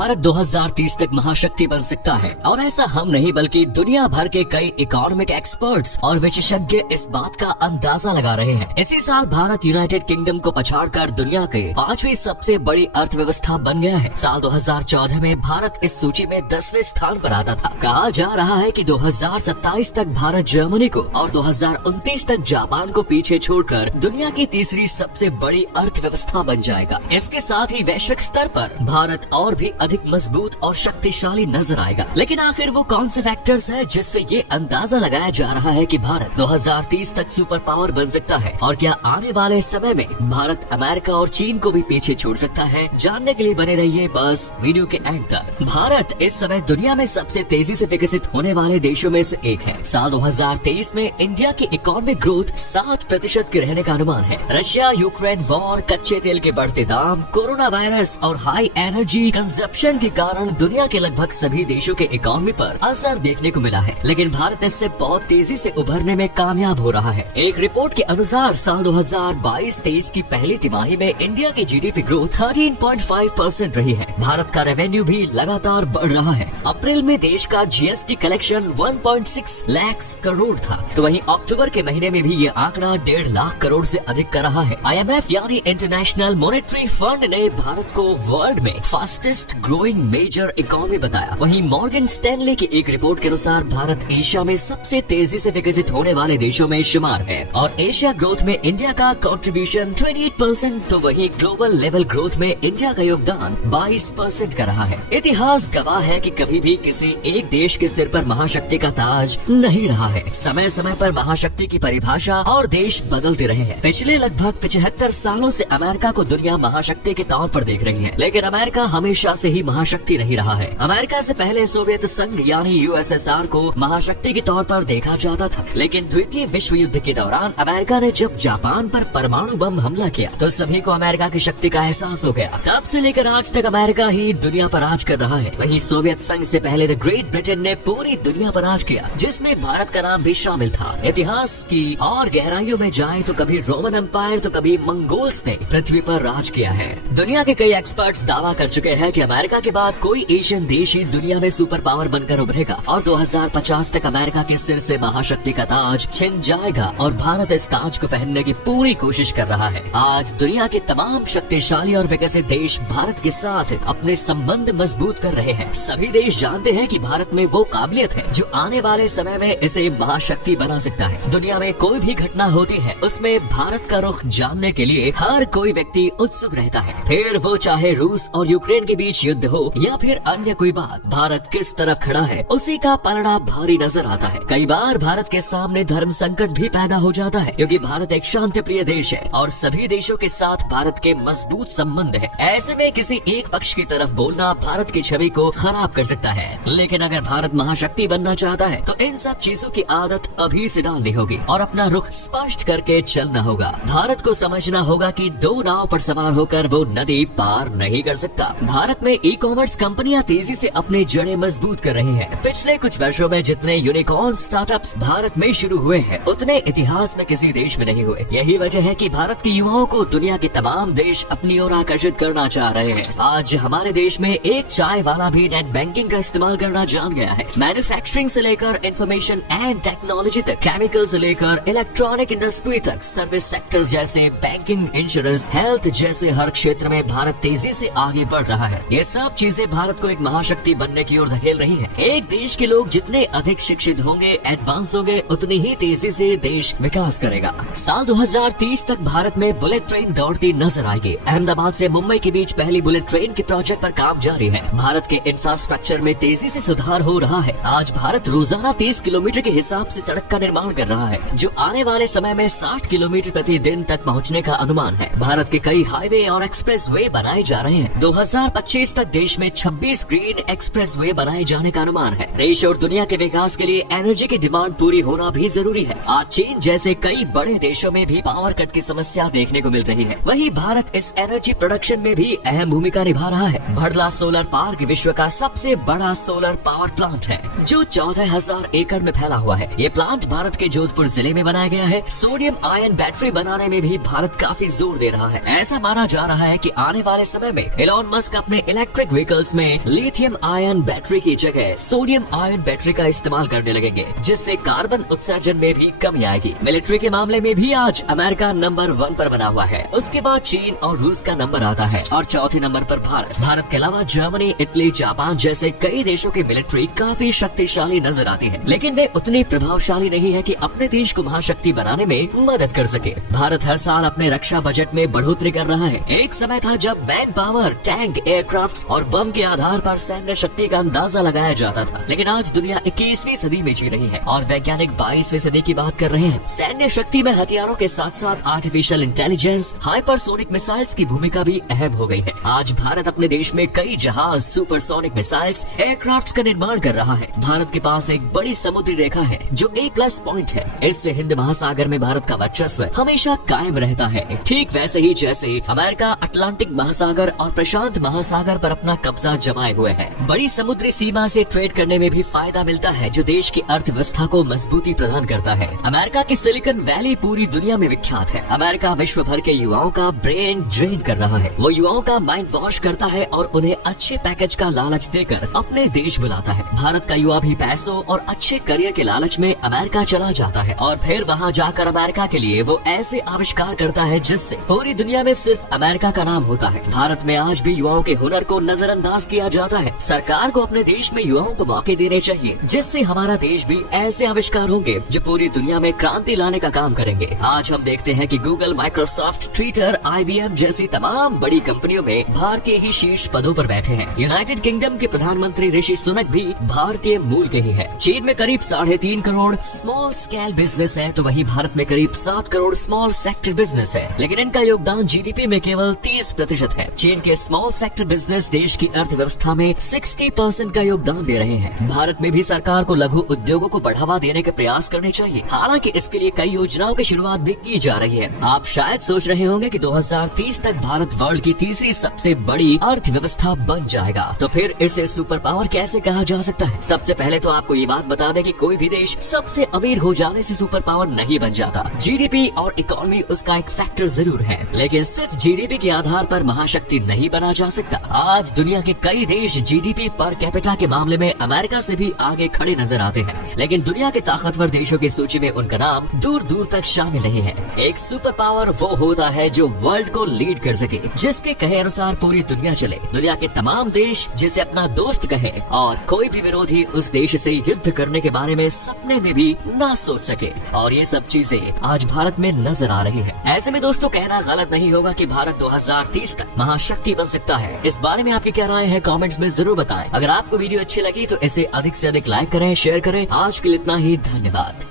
भारत 2030 तक महाशक्ति बन सकता है और ऐसा हम नहीं बल्कि दुनिया भर के कई इकोनॉमिक एक्सपर्ट्स और विशेषज्ञ इस बात का अंदाजा लगा रहे हैं। इसी साल भारत यूनाइटेड किंगडम को पछाड़कर दुनिया के 5वीं सबसे बड़ी अर्थव्यवस्था बन गया है। साल 2014 में भारत इस सूची में 10वें स्थान पर आता था। कहा जा रहा है कि 2027 तक भारत जर्मनी को और 2029 तक जापान को पीछे छोड़कर दुनिया की तीसरी सबसे बड़ी अर्थव्यवस्था बन जाएगा। इसके साथ ही वैश्विक स्तर पर भारत और भी अधिक मजबूत और शक्तिशाली नजर आएगा। लेकिन आखिर वो कौन से फैक्टर्स हैं जिससे ये अंदाजा लगाया जा रहा है कि भारत 2030 तक सुपर पावर बन सकता है, और क्या आने वाले समय में भारत अमेरिका और चीन को भी पीछे छोड़ सकता है? जानने के लिए बने रहिए बस वीडियो के एंड तक। भारत इस समय दुनिया में सबसे तेजी से विकसित होने वाले देशों में से एक है। साल 2023 में इंडिया की इकोनॉमिक ग्रोथ 7% के रहने का अनुमान है। रशिया यूक्रेन वॉर, कच्चे तेल के बढ़ते दाम, कोरोना वायरस और हाई एनर्जी कंजप्शन के कारण दुनिया के लगभग सभी देशों के इकोनॉमी पर असर देखने को मिला है। लेकिन भारत इससे बहुत तेजी से उभरने में कामयाब हो रहा है। एक रिपोर्ट के अनुसार साल 2022-23 की पहली तिमाही में इंडिया की जीडीपी ग्रोथ 13.5% रही है। भारत का रेवेन्यू भी लगातार बढ़ रहा है। अप्रैल में देश का जीएसटी कलेक्शन 1.6 लाख करोड़ था, तो वहीं अक्टूबर के महीने में भी ये आंकड़ा 1.5 लाख करोड़ से अधिक का रहा है। IMF यानी इंटरनेशनल मॉनेटरी फंड ने भारत को वर्ल्ड में फास्टेस्ट ग्रोइंग मेजर इकोनॉमी बताया। वहीं मॉर्गन स्टैनली की एक रिपोर्ट के अनुसार भारत एशिया में सबसे तेजी से विकसित होने वाले देशों में शुमार है और एशिया ग्रोथ में इंडिया का कंट्रीब्यूशन 28%, तो वहीं ग्लोबल लेवल ग्रोथ में इंडिया का योगदान 22% का रहा है। इतिहास गवाह है कि कभी भी किसी एक देश के सिर पर महाशक्ति का ताज नहीं रहा है। समय समय पर महाशक्ति की परिभाषा और देश बदलते रहे हैं। पिछले लगभग 75 सालों से अमेरिका को दुनिया महाशक्ति के तौर पर देख रही है, लेकिन अमेरिका हमेशा से ही महाशक्ति नहीं रहा है। अमेरिका से पहले सोवियत संघ यानी यूएसएसआर को महाशक्ति के तौर पर देखा जाता था, लेकिन द्वितीय विश्व युद्ध के दौरान अमेरिका ने जब जापान पर परमाणु बम हमला किया तो सभी को अमेरिका की शक्ति का एहसास हो गया। तब से लेकर आज तक अमेरिका ही दुनिया पर राज कर रहा है। वहीं सोवियत संघ से पहले द ग्रेट ब्रिटेन ने पूरी दुनिया पर राज किया, जिसमें भारत का नाम भी शामिल था। इतिहास की और गहराइयों में जाए तो कभी रोमन एम्पायर तो कभी मंगोल्स ने पृथ्वी पर राज किया है। दुनिया के कई एक्सपर्ट्स दावा कर चुके हैं कि अमेरिका के बाद कोई एशियन देश ही दुनिया में सुपर पावर बनकर उभरेगा और 2050 तक अमेरिका के सिर से महाशक्ति का ताज छिन जाएगा और भारत इस ताज को पहनने की पूरी कोशिश कर रहा है। आज दुनिया के तमाम शक्तिशाली और विकसित देश भारत के साथ अपने संबंध मजबूत कर रहे हैं। सभी देश जानते हैं कि भारत में वो काबिलियत है जो आने वाले समय में इसे महाशक्ति बना सकता है। दुनिया में कोई भी घटना होती है उसमें भारत का रुख जानने के लिए हर कोई व्यक्ति उत्सुक रहता है, फिर वो चाहे रूस और यूक्रेन के बीच युद्ध हो या फिर अन्य कोई बात। भारत किस तरफ खड़ा है उसी का पलड़ा भारी नजर आता है। कई बार भारत के सामने धर्म संकट भी पैदा हो जाता है, क्योंकि भारत एक शांति प्रिय देश है और सभी देशों के साथ भारत के मजबूत संबंध है। ऐसे में किसी एक पक्ष की तरफ बोलना भारत की छवि को खराब कर सकता है। लेकिन अगर भारत महाशक्ति बनना चाहता है तो इन सब चीजों की आदत अभी से डालनी होगी और अपना रुख स्पष्ट करके चलना होगा। भारत को समझना होगा कि दो नाव पर सवार होकर वो नदी पार नहीं कर सकता। भारत में ई कॉमर्स कंपनियां तेजी से अपने जड़ें मजबूत कर रही हैं। पिछले कुछ वर्षों में जितने यूनिकॉर्न स्टार्टअप्स भारत में शुरू हुए हैं उतने इतिहास में किसी देश में नहीं हुए। यही वजह है कि भारत के युवाओं को दुनिया के तमाम देश अपनी ओर आकर्षित करना चाह रहे हैं। आज हमारे देश में एक चाय वाला भी नेट बैंकिंग का इस्तेमाल करना जान गया है। मैन्युफैक्चरिंग से लेकर इंफॉर्मेशन एंड टेक्नोलॉजी तक, केमिकल से लेकर इलेक्ट्रॉनिक इंडस्ट्री तक, सर्विस सेक्टर जैसे बैंकिंग, इंश्योरेंस, हेल्थ जैसे हर क्षेत्र में भारत तेजी से आगे बढ़ रहा है। ये सब चीजें भारत को एक महाशक्ति बनने की ओर धकेल रही हैं। एक देश के लोग जितने अधिक शिक्षित होंगे, एडवांस होंगे, उतनी ही तेजी से देश विकास करेगा। साल 2030 तक भारत में बुलेट ट्रेन दौड़ती नजर आएगी। अहमदाबाद से मुंबई के बीच पहली बुलेट ट्रेन के प्रोजेक्ट पर काम जारी है। भारत के इंफ्रास्ट्रक्चर में तेजी से सुधार हो रहा है। आज भारत रोजाना 30 किलोमीटर के हिसाब से सड़क का निर्माण कर रहा है, जो आने वाले समय में 60 किलोमीटर प्रति दिन तक पहुँचने का अनुमान है। भारत के कई हाईवे और एक्सप्रेस वे बनाए जा रहे हैं। 2025 तक देश में 26 ग्रीन एक्सप्रेस वे बनाए जाने का अनुमान है। देश और दुनिया के विकास के लिए एनर्जी की डिमांड पूरी होना भी जरूरी है। आज चीन जैसे कई बड़े देशों में भी पावर कट की समस्या देखने को मिल रही है। वहीं भारत इस एनर्जी प्रोडक्शन में भी अहम भूमिका निभा रहा है। भड़ला सोलर पार्क विश्व का सबसे बड़ा सोलर पावर प्लांट है, जो 14,000 एकड़ में फैला हुआ है। ये प्लांट भारत के जोधपुर जिले में बनाया गया है। सोडियम आयन बैटरी बनाने में भी भारत काफी जोर दे रहा है। ऐसा माना जा रहा है कि आने वाले समय में एलोन मस्क अपने इलेक्ट्रिक व्हीकल्स में लिथियम आयन बैटरी की जगह सोडियम आयन बैटरी का इस्तेमाल करने लगेंगे, जिससे कार्बन उत्सर्जन में भी कमी आएगी। मिलिट्री के मामले में भी आज अमेरिका नंबर 1 पर बना हुआ है, उसके बाद चीन और रूस का नंबर आता है और चौथे नंबर पर भारत के अलावा जर्मनी, इटली, जापान जैसे कई देशों की मिलिट्री काफी शक्तिशाली नजर आती है, लेकिन वे उतनी प्रभावशाली नहीं है कि अपने देश को महाशक्ति बनाने में मदद कर सके। भारत हर साल अपने रक्षा बजट में बढ़ोतरी कर रहा है। एक समय था जब मैन पावर, टैंक, एयरक्राफ्ट और बम के आधार पर सैन्य शक्ति का अंदाजा लगाया जाता था, लेकिन आज दुनिया 21वीं सदी में जी रही है और वैज्ञानिक 22वीं सदी की बात कर रहे हैं। सैन्य शक्ति में हथियारों के साथ साथ आर्टिफिशियल इंटेलिजेंस, हाइपरसोनिक मिसाइल्स की भूमिका भी अहम हो गई है। आज भारत अपने देश में कई जहाज, सुपरसोनिक मिसाइल्स, एयरक्राफ्ट का निर्माण कर रहा है। भारत के पास एक बड़ी समुद्री रेखा है जो एक प्लस पॉइंट है। इससे हिंद महासागर में भारत का वर्चस्व हमेशा कायम रहता है, ठीक वैसे ही जैसे अमेरिका अटलांटिक महासागर और प्रशांत महासागर पर अपना कब्जा जमाए हुए है। बड़ी समुद्री सीमा से ट्रेड करने में भी फायदा मिलता है, जो देश की अर्थव्यवस्था को मजबूती प्रदान करता है। अमेरिका की सिलिकॉन वैली पूरी दुनिया में विख्यात है। अमेरिका विश्व भर के युवाओं का ब्रेन ड्रेन कर रहा है। वो युवाओं का माइंड वॉश करता है और उन्हें अच्छे पैकेज का लालच देकर अपने देश बुलाता है। भारत का युवा भी पैसों और अच्छे करियर के लालच में अमेरिका चला जाता है और फिर वहाँ जाकर अमेरिका के लिए वो ऐसे आविष्कार करता है जिससे पूरी दुनिया में सिर्फ अमेरिका का नाम होता है। भारत में आज भी युवाओं के हुनर को नजरअंदाज किया जाता है। सरकार को अपने देश में युवाओं को मौके देने चाहिए, जिससे हमारा देश भी ऐसे आविष्कार होंगे जो पूरी दुनिया में क्रांति लाने का काम करेंगे। आज हम देखते हैं कि गूगल, माइक्रोसॉफ्ट, ट्विटर, IBM जैसी तमाम बड़ी कंपनियों में भारतीय ही शीर्ष पदों पर बैठे हैं। यूनाइटेड किंगडम के प्रधानमंत्री ऋषि सुनक भी भारतीय मूल के ही है। चीन में करीब 3.5 करोड़ स्मॉल स्केल बिजनेस है, तो वहीं भारत में करीब 7 करोड़ स्मॉल सेक्टर बिजनेस है, लेकिन इनका योगदान GDP में केवल 30% है। चीन के स्मॉल सेक्टर बिजनेस देश की अर्थव्यवस्था में 60% का योगदान दे रहे हैं। भारत में भी सरकार को लघु उद्योगों को बढ़ावा देने के प्रयास करने चाहिए। हालांकि इसके लिए कई योजनाओं की शुरुआत भी की जा रही है। आप शायद सोच रहे होंगे कि 2030 तक भारत वर्ल्ड की तीसरी सबसे बड़ी अर्थव्यवस्था बन जाएगा, तो फिर इसे सुपर पावर कैसे कहा जा सकता है? सबसे पहले तो आपको ये बात बता दें कि कोई भी देश सबसे अमीर हो जाने से सुपर पावर नहीं बन जाता। GDP और इकोनॉमी उसका एक फैक्टर जरूर है, लेकिन सिर्फ GDP के आधार पर महाशक्ति नहीं बना जा सकता। आज दुनिया के कई देश GDP पर कैपिटा के मामले में अमेरिका से भी आगे खड़े नजर आते हैं, लेकिन दुनिया के ताकतवर देशों की सूची में उनका नाम दूर दूर तक शामिल नहीं है। एक सुपर पावर वो होता है जो वर्ल्ड को लीड कर सके, जिसके कहे अनुसार पूरी दुनिया चले। दुनिया के तमाम देश जिसे अपना दोस्त कहे और कोई भी विरोधी उस देश से युद्ध करने के बारे में सपने में भी ना सोच सके, और ये सब चीजें आज भारत में नजर आ रही है। ऐसे में दोस्तों कहना गलत नहीं होगा कि भारत 2030 तक महाशक्ति बन सकता है। इस बारे में आपकी क्या राय है कमेंट्स में जरूर बताएं। अगर आपको वीडियो अच्छी लगी तो इसे अधिक से अधिक लाइक करें, शेयर करें। आज के लिए इतना ही, धन्यवाद।